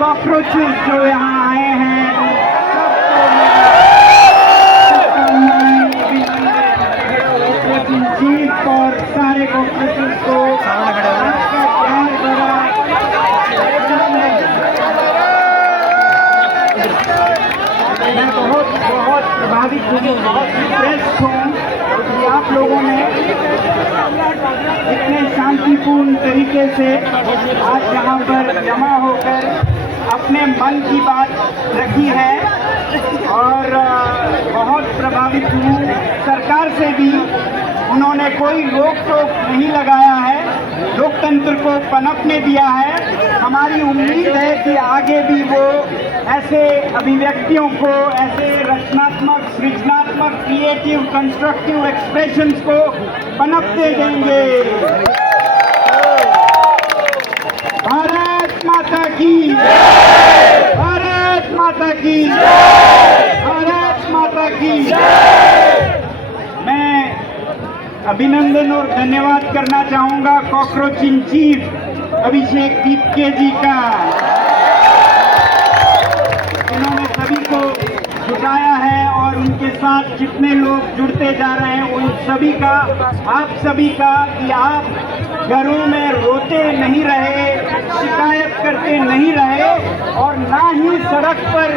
Cockroaches जो यहाँ आए हैं जीत और सारे कॉकरोचेस को मैं बहुत बहुत प्रभावित हूँ, बहुत इंप्रेस्ड हूँ कि आप लोगों ने इतने शांतिपूर्ण तरीके से आज यहाँ पर जमा होकर अपने मन की बात रखी है और बहुत प्रभावित हूँ। सरकार से भी उन्होंने कोई रोक टोक नहीं लगाया है, लोकतंत्र को पनपने दिया है। हमारी उम्मीद है कि आगे भी वो ऐसे अभिव्यक्तियों को, ऐसे रचनात्मक, सृजनात्मक, क्रिएटिव, कंस्ट्रक्टिव एक्सप्रेशंस को पनपते देंगे। भारत माता की जय! भारत माता की जय! भारत माता की जय! मैं अभिनंदन और धन्यवाद करना चाहूँगा कॉकरोच इन चीफ अभिषेक दीपके जी का। इन्होंने सभी को जुटाया है और उनके साथ जितने लोग जुड़ते जा रहे हैं उन सभी का, आप सभी का, कि आप घरों में रोते नहीं रहे, शिकायत करते नहीं रहे और ना ही सड़क पर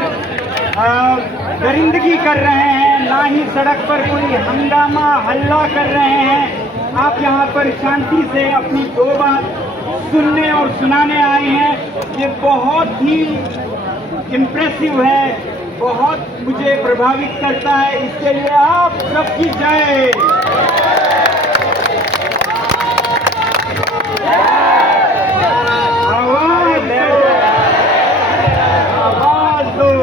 दरिंदगी कर रहे हैं, ना ही सड़क पर कोई हंगामा हल्ला कर रहे हैं। आप यहाँ पर शांति से अपनी दो बात सुनने और सुनाने आए हैं। ये बहुत ही इम्प्रेसिव है, बहुत मुझे प्रभावित करता है। इसके लिए आप सबकी जय। आवाज दो।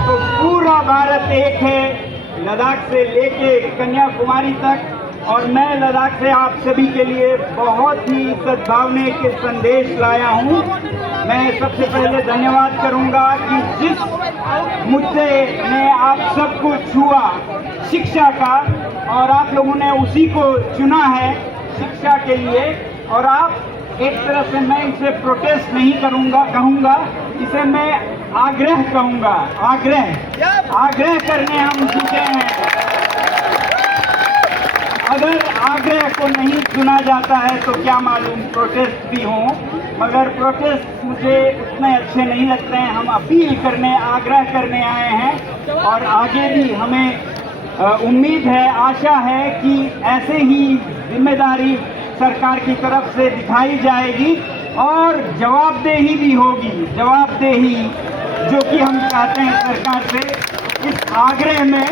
तो पूरा भारत एक है, लद्दाख से लेके कन्याकुमारी तक, और मैं लद्दाख से आप सभी के लिए बहुत ही सद्भावना के संदेश लाया हूँ। मैं सबसे पहले धन्यवाद करूँगा कि जिस मुद्दे ने आप सबको छुआ, शिक्षा का, और आप लोगों ने उसी को चुना है शिक्षा के लिए। और आप एक तरह से, मैं इसे प्रोटेस्ट नहीं कहूँगा, इसे मैं आग्रह कहूँगा। आग्रह करने हम जुटे हैं। अगर आग्रह को नहीं सुना जाता है तो क्या मालूम प्रोटेस्ट भी हो, मगर प्रोटेस्ट मुझे उतने अच्छे नहीं लगते हैं। हम अपील करने, आग्रह करने आए हैं और आगे भी हमें उम्मीद है, आशा है कि ऐसे ही जिम्मेदारी सरकार की तरफ से दिखाई जाएगी और जवाबदेही भी होगी। जवाबदेही जो कि हम चाहते हैं सरकार से। इस आग्रह में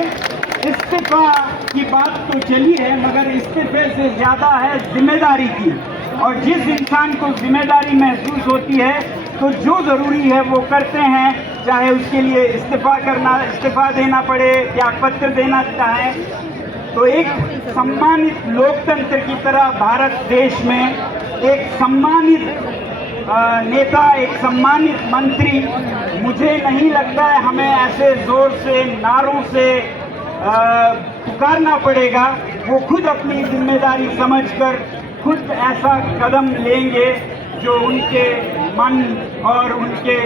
इस्तीफा की बात तो चली है, मगर इस्तीफे से ज़्यादा है जिम्मेदारी की। और जिस इंसान को जिम्मेदारी महसूस होती है तो जो ज़रूरी है वो करते हैं, चाहे उसके लिए इस्तीफा देना पड़े, त्यागपत्र देना चाहे। तो एक सम्मानित लोकतंत्र की तरह भारत देश में एक सम्मानित नेता, एक सम्मानित मंत्री, मुझे नहीं लगता है हमें ऐसे जोर से, नारों से पुकारना पड़ेगा। वो खुद अपनी जिम्मेदारी समझकर खुद ऐसा कदम लेंगे जो उनके मन और उनके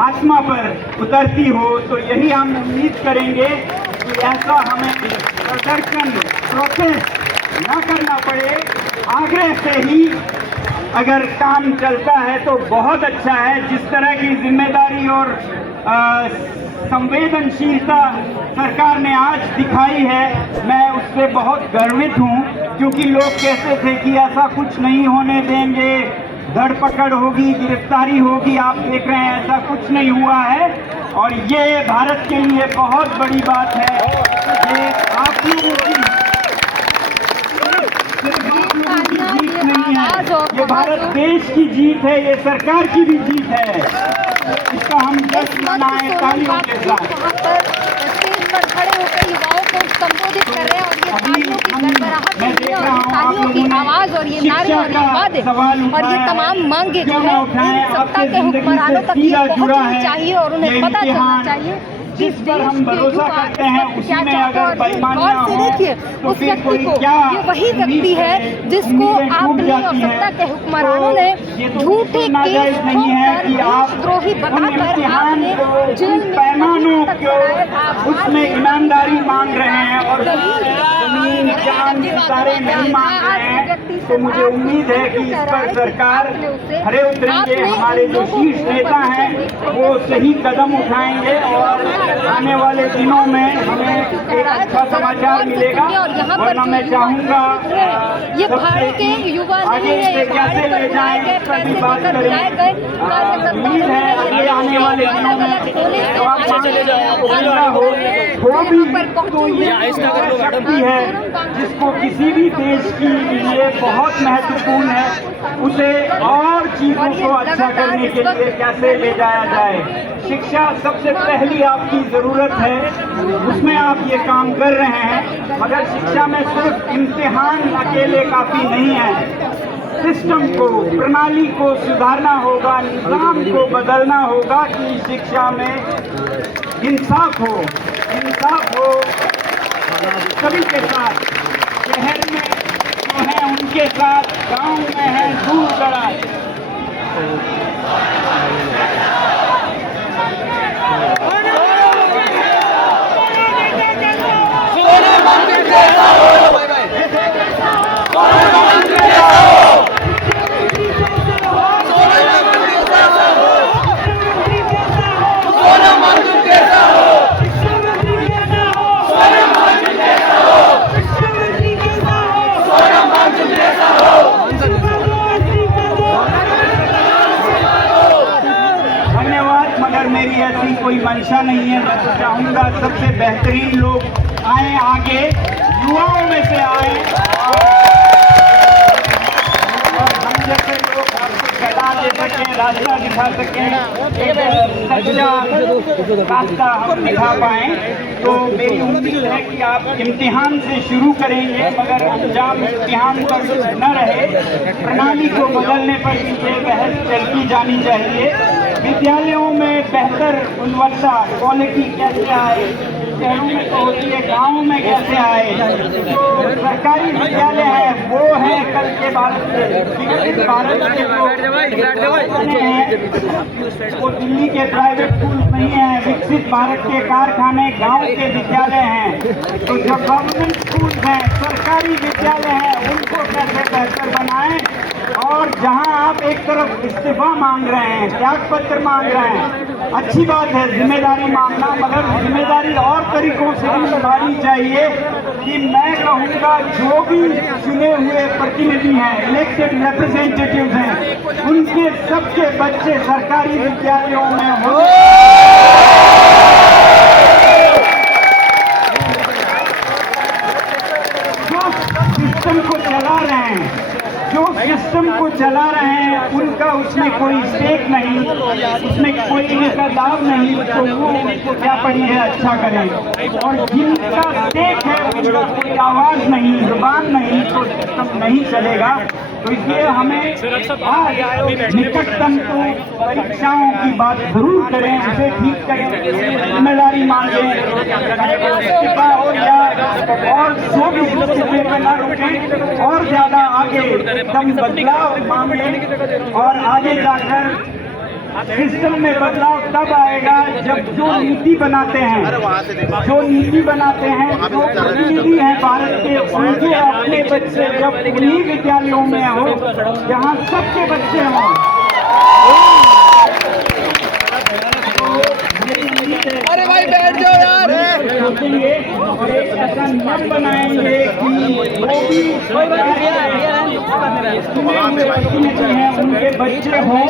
आत्मा पर उतरती हो। तो यही हम उम्मीद करेंगे कि ऐसा हमें प्रदर्शन, प्रोटेस्ट न करना पड़े। आग्रह से ही अगर काम चलता है तो बहुत अच्छा है। जिस तरह की जिम्मेदारी और संवेदनशीलता सरकार ने आज दिखाई है, मैं उससे बहुत गर्वित हूँ, क्योंकि लोग कहते थे कि ऐसा कुछ नहीं होने देंगे, धरपकड़ होगी, गिरफ्तारी होगी। आप देख रहे हैं ऐसा कुछ नहीं हुआ है और ये भारत के लिए बहुत बड़ी बात है। ये आप लोगों की जीत नहीं है, ये भारत देश की जीत है, ये सरकार की भी जीत है। इसका हम जश्न मनाएं तालियों के साथ। स्टेज पर खड़े होकर युवाओं को संबोधित कर रहे हैं और ये तालियों की गड़गड़ाहट मैं देख रहा हूं तालियों की आवाज और ये नारे और ये वादे और ये तमाम मांगे जो है इन सत्ता के हुक्मरानों तक ये पहुंचनी चाहिए और उन्हें पता चलना चाहिए जिस पर हम भरोसा करते हैं उसी में अगर बेईमानियां गौर से हों देखिए तो उस फिर व्यक्ति कोई को, क्या ये वही व्यक्ति है जिसको आपने और सत्ता के हुक्मरानों ने झूठे केस ठोककर देशद्रोही बताकर आपने जेल में पैमानों को उसमें ईमानदारी मांग रहे हैं और जमीन जान सितारे नहीं मांग रहे हैं। तो मुझे उम्मीद है कि इस पर सरकार खरे उतरेंगे, हमारे जो शीर्ष नेता हैं वो सही कदम उठाएंगे और आने वाले दिनों में हमें एक अच्छा समाचार मिलेगा। वरना मैं चाहूँगा ये भारत के युवा आगे नहीं है, इसे कैसे ले जाएं इस पर भी बात करें। उम्मीद है आगे आने वाले दिनों में जो आप हो भी तो ये शक्ति है जिसको किसी भी देश के लिए बहुत महत्वपूर्ण है, उसे और चीजों को अच्छा करने के लिए कैसे ले जाया जाए। शिक्षा सबसे पहली आपकी जरूरत है, उसमें आप ये काम कर रहे हैं, मगर शिक्षा में सिर्फ इम्तिहान अकेले काफी नहीं है। सिस्टम को, प्रणाली को सुधारना होगा, निजाम को बदलना होगा कि शिक्षा में इंसाफ हो सभी के साथ, शहर में जो है उनके साथ, गांव में है दूर दराज। मेरी ऐसी कोई मंशा नहीं है। मैं तो चाहूँगा सबसे बेहतरीन लोग आए आगे, युवाओं में से आए और हम जैसे लोग आपको सलाह दे सकें, रास्ता दिखा सकें, एक सच्चा रास्ता हम दिखा पाएँ। तो मेरी उम्मीद है कि आप इम्तिहान से शुरू करेंगे, मगर अंजाम इम्तिहान पर न रहे। प्रणाली को बदलने पर भी बहस चलती जानी चाहिए। विद्यालयों में बेहतर गुणवत्ता, क्वालिटी कैसे आए, शहरों में तो होती है, गाँव में कैसे आए। जो सरकारी विद्यालय है वो है कल के भारत के, विकसित भारत के वो दिल्ली के प्राइवेट स्कूल नहीं है, विकसित भारत के कारखाने गांव के विद्यालय हैं। तो जो गवर्नमेंट स्कूल हैं, सरकारी विद्यालय हैं, उनको कैसे बेहतर बनाएं। और जहां आप एक तरफ इस्तीफा मांग रहे हैं, त्याग पत्र मांग रहे हैं, अच्छी बात है जिम्मेदारी मांगना, मगर जिम्मेदारी और तरीकों से भी निभानी चाहिए कि मैं कहूँगा जो भी चुने हुए प्रतिनिधि हैं, इलेक्टेड रिप्रेजेंटेटिव्स हैं, उनके सबके बच्चे सरकारी विद्यालयों में हो। जो सिस्टम को चला रहे हैं उनका उसमें कोई स्टेक नहीं, उसमें कोई इनका लाभ नहीं, तो वो उनको क्या पड़ी है अच्छा करें। और जिनका स्टेक है उनका कोई आवाज नहीं, जुबान नहीं, तो सिस्टम नहीं चलेगा। तो इसलिए हमें निकटतम तो परीक्षाओं की बात जरूर करें, उसे ठीक करें, जिम्मेदारी मांगें, इस्तीफा हो या और जो भी स्थिति में न रुकें और ज्यादा आगे एकदम बदलाव मांगें। और आगे जाकर सिस्टम में बदलाव तब आएगा जब जो नीति बनाते हैं, जो प्रतिनिधि हैं भारत के, उनके अपने बच्चे जब उन्हीं विद्यालयों में हो जहां सबके बच्चे हों। अरे भाई बैठ जाओ यार। सोचेंगे और एक ऐसा नियम बनाएंगे कि वो भी चुने हुए प्रतिनिधि हैं, उनके बच्चे हों।